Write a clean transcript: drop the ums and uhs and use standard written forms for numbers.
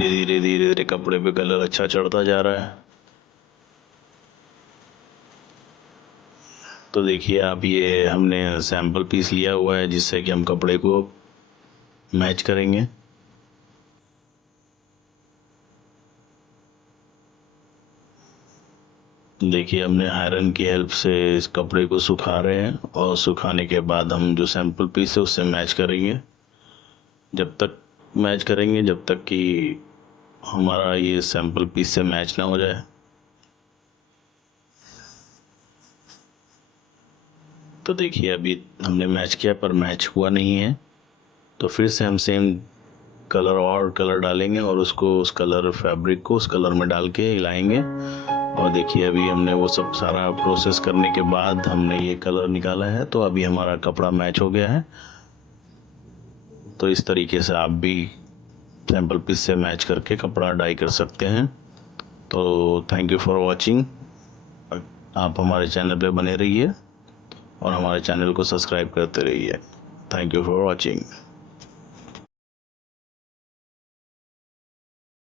धीरे धीरे धीरे कपड़े पे कलर अच्छा चढ़ता जा रहा है। तो देखिए आप, ये हमने सैंपल पीस लिया हुआ है जिससे कि हम कपड़े को मैच करेंगे। देखिए हमने आयरन की हेल्प से इस कपड़े को सुखा रहे हैं और सुखाने के बाद हम जो सैंपल पीस है उससे मैच करेंगे। जब तक मैच करेंगे जब तक कि हमारा ये सैंपल पीस से मैच ना हो जाए। तो देखिए अभी हमने मैच किया पर मैच हुआ नहीं है, तो फिर से हम सेम कलर और कलर डालेंगे और उसको उस कलर फैब्रिक को उस कलर में डाल के हिलाएंगे। और देखिए अभी हमने वो सब सारा प्रोसेस करने के बाद हमने ये कलर निकाला है, तो अभी हमारा कपड़ा मैच हो गया है। तो इस तरीके से आप भी सैंपल पीस से मैच करके कपड़ा डाई कर सकते हैं। तो थैंक यू फॉर वॉचिंग। आप हमारे चैनल पे बने रहिए और हमारे चैनल को सब्सक्राइब करते रहिए। Thank you for watching.